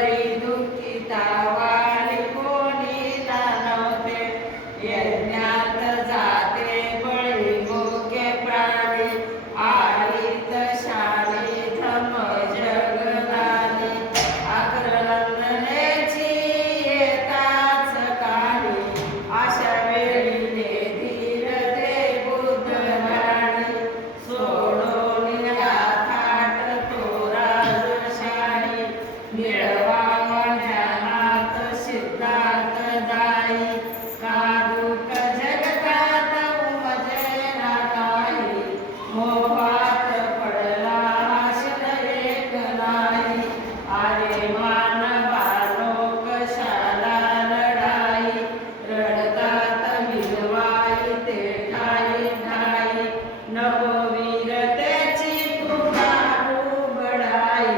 परी दुःखिता वाली कोणी जाणवते यज्ञात जाते बळी मुके प्राणी आळीत शाळी धम जगलाली आक्रमणेची येताच काही अशा वेळी धीर दे बुद्धवाणी सोडून या थाट तो राजशाही मिळवा ज्ञानात सिद्धार्थ जाई कादुक जगतात उमजेना काही मोहात पडला आशय एक नाही अरे मानवा लोक कशाला लढाई रडतात मिळवाई ते ठाई ठाई नववीर त्याची तुला उबडाई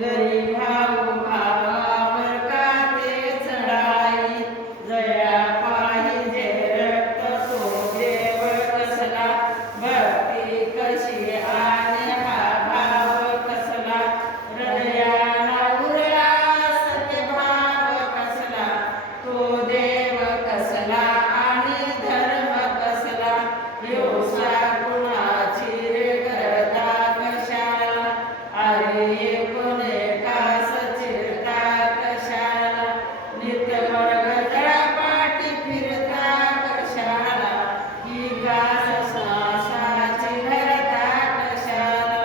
गरीबा भावावर का ते चढाई जया पाहिजे रक्त तो देव कसला भक्ती कशी आणि हा भाव कसला हृदयाला उरला सत्यभाव कसला तो देव कसला आणि धर्म कसला योसा कुणाची रे करता कशाला अरे एकूण एकास चिरता कशाला नित्यवर्ग तळपाटी फिरता कशाला ही गास श्वासाची धरता कशाला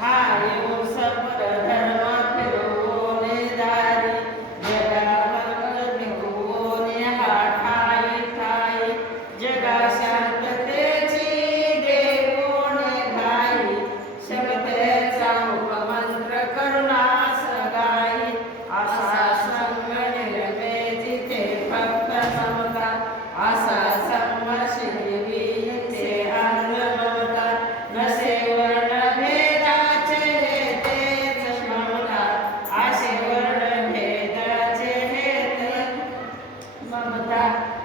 हा योस परधर्म फिरवून दारी जगाभर निघून हा ठाई ठाई जगा शांततेची देऊन घाई शब्देचा उपमंत्र करुणास गाई असा संग निर्मे जिथे फक्त समता असा संमशिवी ते अंग ममता नसे वर्ण भेदाचे हे तेच ममता असे वर्ण भेदाचे हे ते ममता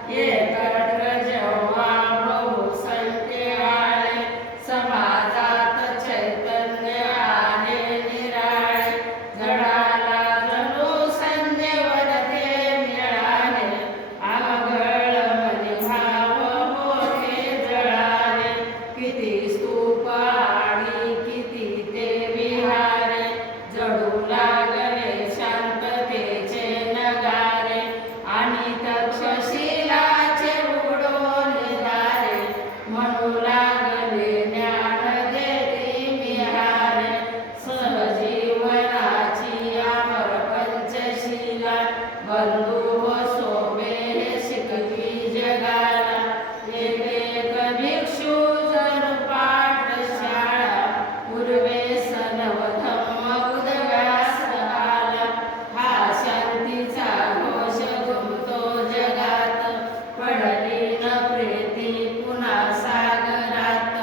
एकत्र जेव्हा बहुसंख्य आले समाजात चैतन्य आले निराळे जडाला जणू संजीवन ते मिळाले आमगळ मनी भाव होते जळाले किती स्तूप आणि किती ते विहारे जडू लागले शांततेचे नगारे आणि तक्षशिलाचे उघडून दारे म्हणू लागले ज्ञान देती मिहारे सहजीवनाची अमर पंचशिला बंधू व सोबे शिकवी जगाला एक एक भिक्षू जणू पाठशाळा पूर्वे सनव धम्म उदगास आला हा शांतीचा घोष घुमतो जगात पडली न प्रीती पुन्हा सागरात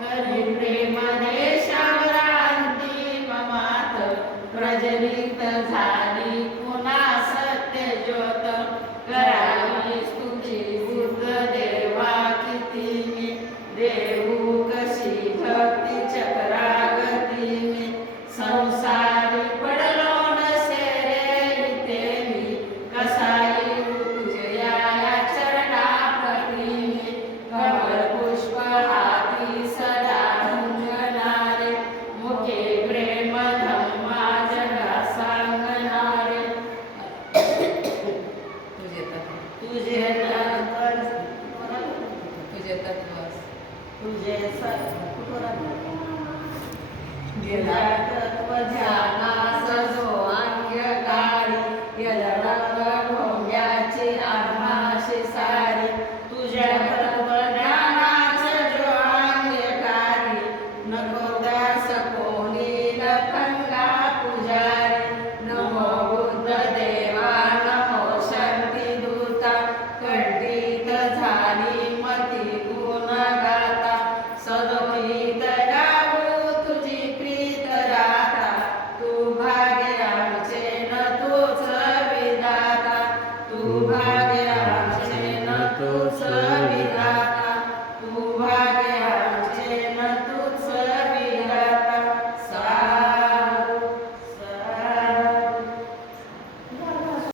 करी प्रेम देशावर अंतिम मात प्रज्वलित झाली पुन्हा सत्य ज्योत करावी स्तुती बुद्ध देवा किती मी देऊ कशी भक्ती चक्रागती मी संसारी पडलो नसे रे इथे मी कसा येऊ तुझ्या या चरणाप्रती मी कमल पुष्प हाती सदा रुंजणारे मुखे प्रेम धम्मा जगा सांगणारे तुझे तत्व तुझे तत्व तुझे तत्व ध्यानास जो अंगकारी यदरंग भोग्याची आम्हाशी सारी तुझ्या तत्व ज्ञानास जो अंगकारी नको दास कोणी लखंगा पुजारी नमो बुद्ध देवा नमो शांती दूता कंठित झाली मती गुण गाता सदोखित गाऊ तुझी प्रीत राता तू भाग्य आमचे न तूच विधाता तू भाग्य आमचे न तूच विधाता तू भाग्य